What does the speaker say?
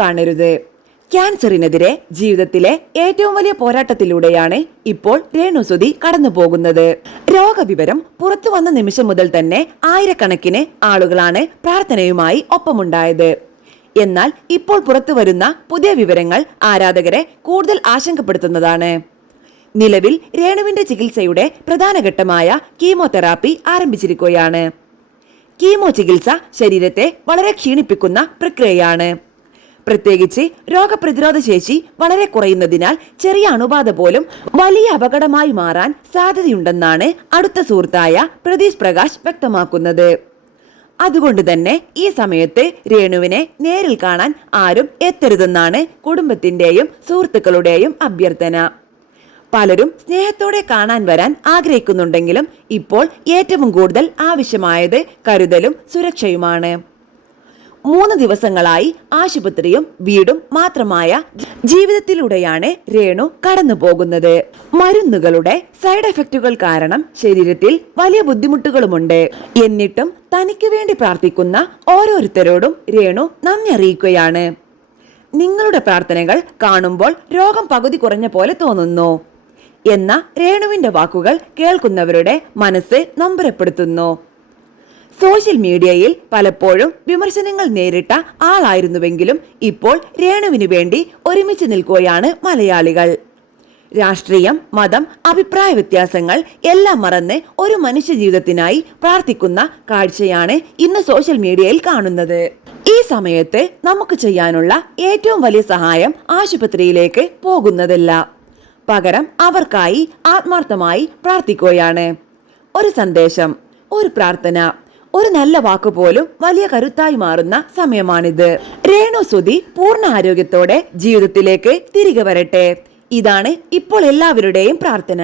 കാണരുത്. ക്യാൻസറിനെതിരെ ജീവിതത്തിലെ ഏറ്റവും വലിയ പോരാട്ടത്തിലൂടെയാണ് ഇപ്പോൾ രേണുസുതി കടന്നു പോകുന്നത്. രോഗവിവരം പുറത്തു വന്ന നിമിഷം മുതൽ തന്നെ ആയിരക്കണക്കിന് ആളുകളാണ് പ്രാർത്ഥനയുമായി ഒപ്പമുണ്ടായത്. എന്നാൽ ഇപ്പോൾ പുറത്തു വരുന്ന പുതിയ വിവരങ്ങൾ ആരാധകരെ കൂടുതൽ ആശങ്കപ്പെടുത്തുന്നതാണ്. നിലവിൽ രേണുവിന്റെ ചികിത്സയുടെ പ്രധാന ഘട്ടമായ കീമോതെറാപ്പി ആരംഭിച്ചിരിക്കുകയാണ്. കീമോ ചികിത്സ ശരീരത്തെ വളരെ ക്ഷീണിപ്പിക്കുന്ന പ്രക്രിയയാണ്. പ്രത്യേകിച്ച് രോഗപ്രതിരോധ ശേഷി വളരെ കുറയുന്നതിനാൽ ചെറിയ അണുബാധ പോലും വലിയ അപകടമായി മാറാൻ സാധ്യതയുണ്ടെന്നാണ് അടുത്ത സുഹൃത്തായ പ്രതീഷ് പ്രകാശ് വ്യക്തമാക്കുന്നത്. അതുകൊണ്ട് തന്നെ ഈ സമയത്ത് രേണുവിനെ നേരിൽ കാണാൻ ആരും എത്തരുതെന്നാണ് കുടുംബത്തിന്റെയും സുഹൃത്തുക്കളുടെയും അഭ്യർത്ഥന. പലരും സ്നേഹത്തോടെ കാണാൻ വരാൻ ആഗ്രഹിക്കുന്നുണ്ടെങ്കിലും ഇപ്പോൾ ഏറ്റവും കൂടുതൽ ആവശ്യമായത് കരുതലും സുരക്ഷയുമാണ്. 3 ദിവസങ്ങളായി ആശുപത്രിയും വീടും മാത്രമായ ജീവിതത്തിലൂടെയാണ് രേണു കടന്നു പോകുന്നത്. മരുന്നുകളുടെ സൈഡ് എഫക്റ്റുകൾ കാരണം ശരീരത്തിൽ വലിയ ബുദ്ധിമുട്ടുകളുമുണ്ട്. എന്നിട്ടും തനിക്ക് വേണ്ടി പ്രാർത്ഥിക്കുന്ന ഓരോരുത്തരോടും രേണു നന്ദി അറിയിക്കുകയാണ്. നിങ്ങളുടെ പ്രാർത്ഥനകൾ കാണുമ്പോൾ രോഗം പകുതി കുറഞ്ഞ പോലെ തോന്നുന്നു എന്ന രേണുവിന്റെ വാക്കുകൾ കേൾക്കുന്നവരുടെ മനസ്സ് നൊമ്പരപ്പെടുത്തുന്നു. സോഷ്യൽ മീഡിയയിൽ പലപ്പോഴും വിമർശനങ്ങൾ നേരിട്ട ആളായിരുന്നുവെങ്കിലും ഇപ്പോൾ രേണുവിന് വേണ്ടി ഒരുമിച്ച് നിൽക്കുകയാണ് മലയാളികൾ. രാഷ്ട്രീയം, മതം, അഭിപ്രായ വ്യത്യാസങ്ങൾ എല്ലാം മറന്ന് ഒരു മനുഷ്യ ജീവിതത്തിനായി പ്രാർത്ഥിക്കുന്ന കാഴ്ചയാണ് ഇന്ന് സോഷ്യൽ മീഡിയയിൽ കാണുന്നത്. ഈ സമയത്ത് നമുക്ക് ചെയ്യാനുള്ള ഏറ്റവും വലിയ സഹായം ആശുപത്രിയിലേക്ക് പോകുന്നതല്ല, പകരം അവർക്കായി ആത്മാർത്ഥമായി പ്രാർത്ഥിക്കുകയാണ്. ഒരു സന്ദേശം, ഒരു പ്രാർത്ഥന, ഒരു നല്ല വാക്കുപോലും വലിയ കരുത്തായി മാറുന്ന സമയമാണിത്. രേണുസുതി പൂർണ്ണ ആരോഗ്യത്തോടെ ജീവിതത്തിലേക്ക് തിരികെ വരട്ടെ. ഇതാണ് ഇപ്പോൾ എല്ലാവരുടെയും പ്രാർത്ഥന.